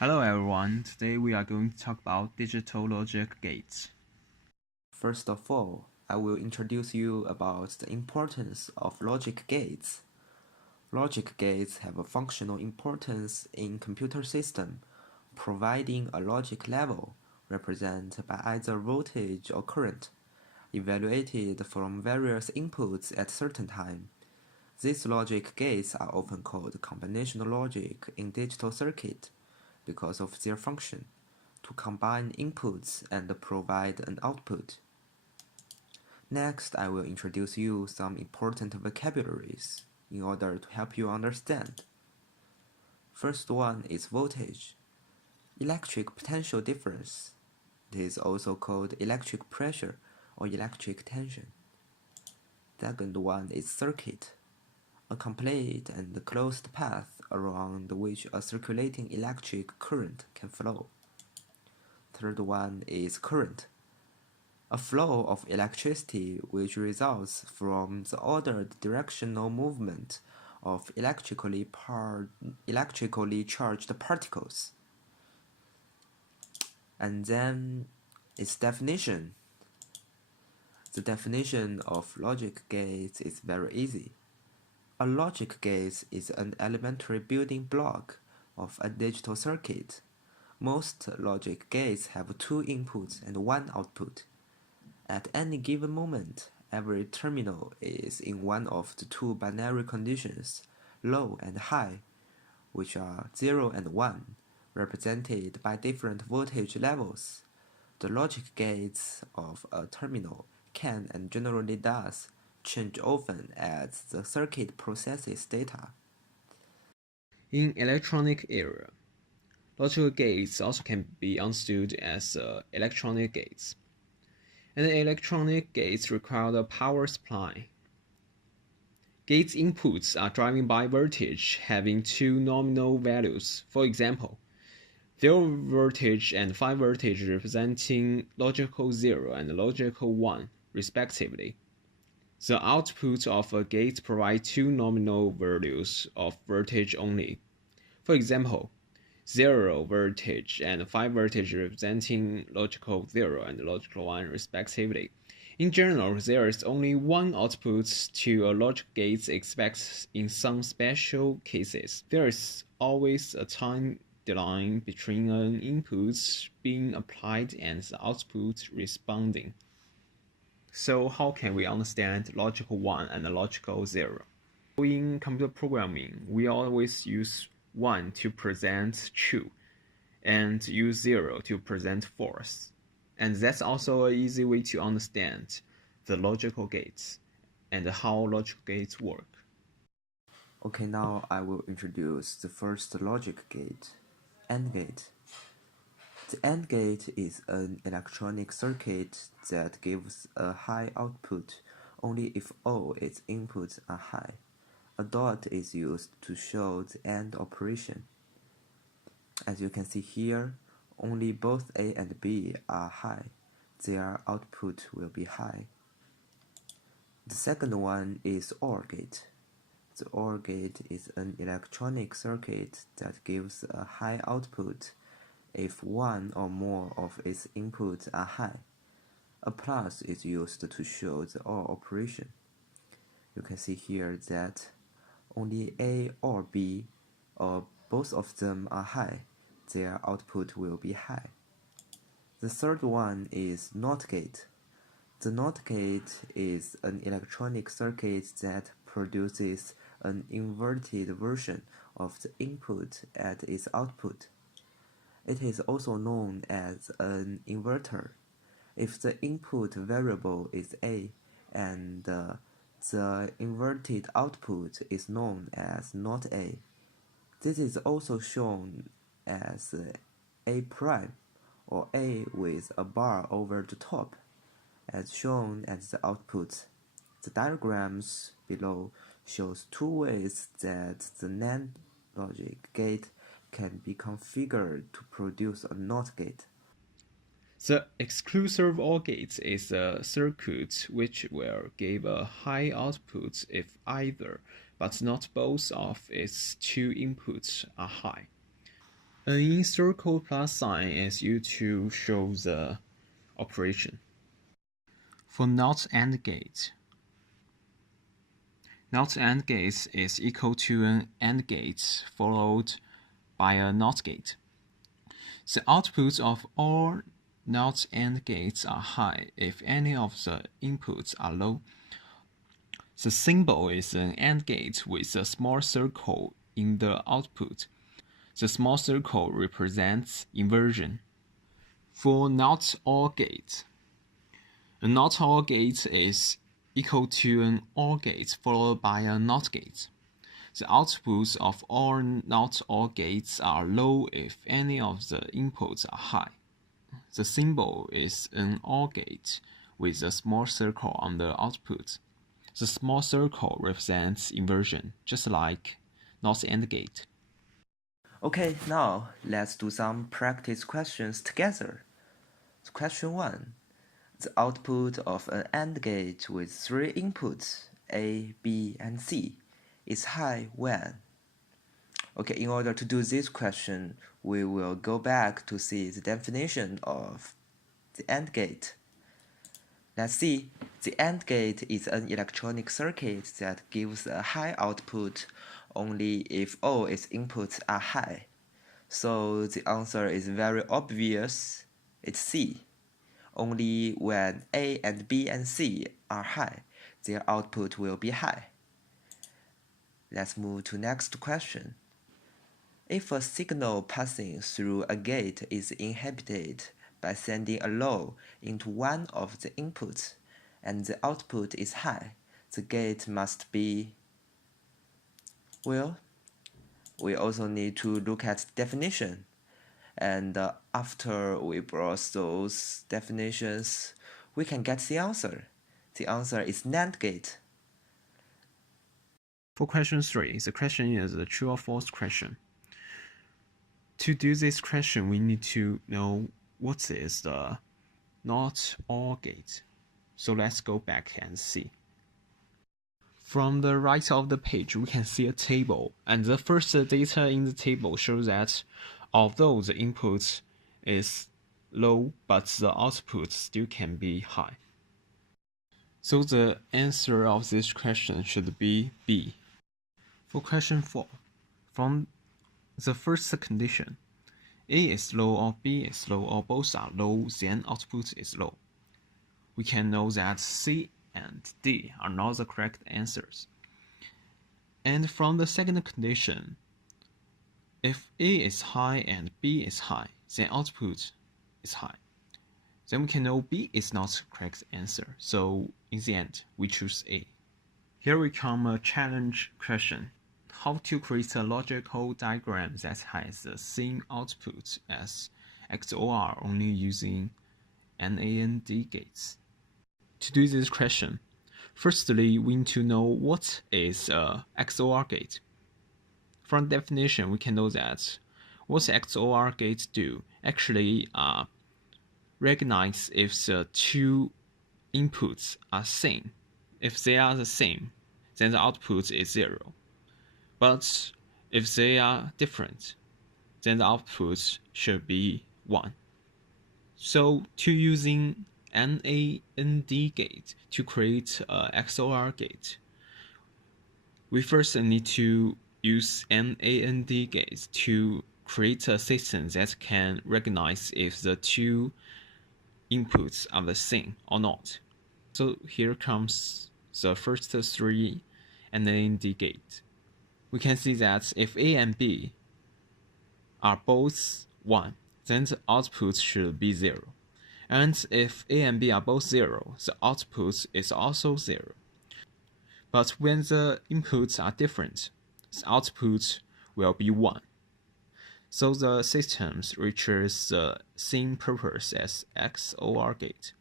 Hello everyone, today we are going to talk about digital logic gates. First of all, I will introduce you about the importance of logic gates. Logic gates have a functional importance in computer system, providing a logic level represented by either voltage or current, evaluated from various inputs at certain time. These logic gates are often called combinational logic in digital circuit because of their function to combine inputs and provide an output. Next, I will introduce you some important vocabularies in order to help you understand. First one is voltage, electric potential difference. It is also called electric pressure or electric tension. Second one is circuit, a complete and closed path around which a circulating electric current can flow. Third one is current, a flow of electricity which results from the ordered directional movement of electrically charged particles. And then its definition. The definition of logic gates is very easy. A logic gate is an elementary building block of a digital circuit. Most logic gates have two inputs and one output. At any given moment, every terminal is in one of the two binary conditions, low and high, which are 0 and 1, represented by different voltage levels. The logic gates of a terminal can and generally does change often as the circuit processes data. In electronic area, logical gates also can be understood as electronic gates. And electronic gates require a power supply. Gates inputs are driven by voltage having two nominal values. For example, 0 voltage and 5 voltage representing logical 0 and logical 1, respectively. The output of a gate provides two nominal values of voltage only. For example, 0 voltage and 5 voltage representing logical 0 and logical 1 respectively. In general, there is only one output to a logic gate except in some special cases. There is always a time delay between an input being applied and the output responding. So how can we understand logical 1 and logical 0? In computer programming, we always use 1 to present true and use 0 to present false. And that's also an easy way to understand the logical gates and how logical gates work. Okay, now I will introduce the first logic gate, AND gate. The AND gate is an electronic circuit that gives a high output only if all its inputs are high. A dot is used to show the AND operation. As you can see here, only both A and B are high. Their output will be high. The second one is OR gate. The OR gate is an electronic circuit that gives a high output if one or more of its inputs are high. A plus is used to show the OR operation. You can see here that only A or B or both of them are high. Their output will be high. The third one is NOT gate. The NOT gate is an electronic circuit that produces an inverted version of the input at its output. It is also known as an inverter. If the input variable is A and the inverted output is known as not A, this is also shown as A prime or A with a bar over the top, as shown as the output. The diagrams below shows two ways that the NAND logic gate can be configured to produce a NOT gate. The exclusive OR gate is a circuit which will give a high output if either, but not both of its two inputs are high. An circle plus sign is used to show the operation. For NOT AND gate, NOT AND gate is equal to an AND gate followed by a NOT gate. The outputs of all NOT AND gates are high if any of the inputs are low. The symbol is an AND gate with a small circle in the output. The small circle represents inversion. For NOT OR gate, a NOT OR gate is equal to an OR gate followed by a NOT gate. The outputs of all NOT OR gates are low if any of the inputs are high. The symbol is an OR gate with a small circle on the output. The small circle represents inversion, just like NOT AND gate. Okay, now let's do some practice questions together. Question 1. The output of an AND gate with 3 inputs, A, B, and C, is high when? Okay, in order to do this question, we will go back to see the definition of the AND gate. Let's see, the AND gate is an electronic circuit that gives a high output only if all its inputs are high. So the answer is very obvious, it's C. Only when A and B and C are high, their output will be high. Let's move to next question. If a signal passing through a gate is inhibited by sending a low into one of the inputs and the output is high, the gate must be, well, we also need to look at definition. And after we browse those definitions, we can get the answer. The answer is NAND gate. For question 3, the question is a true or false question. To do this question, we need to know what is the NOT OR gate. So let's go back and see. From the right of the page, we can see a table, and the first data in the table shows that although the input is low, but the output still can be high. So the answer of this question should be B. For question 4, from the first condition, A is low or B is low or both are low, then output is low. We can know that C and D are not the correct answers. And from the second condition, if A is high and B is high, then output is high. Then we can know B is not the correct answer. So in the end, we choose A. Here we come a challenge question. How to create a logical diagram that has the same output as XOR only using NAND gates. To do this question, firstly, we need to know what is a XOR gate. From the definition, we can know that what the XOR gates do actually recognize if the two inputs are same. If they are the same, then the output is 0. But if they are different, then the output should be 1. So to using NAND gate to create a XOR gate, we first need to use NAND gates to create a system that can recognize if the two inputs are the same or not. So here comes the first 3 NAND gates. We can see that if A and B are both 1, then the output should be 0. And if A and B are both 0, the output is also 0. But when the inputs are different, the output will be 1. So the system reaches the same purpose as XOR gate.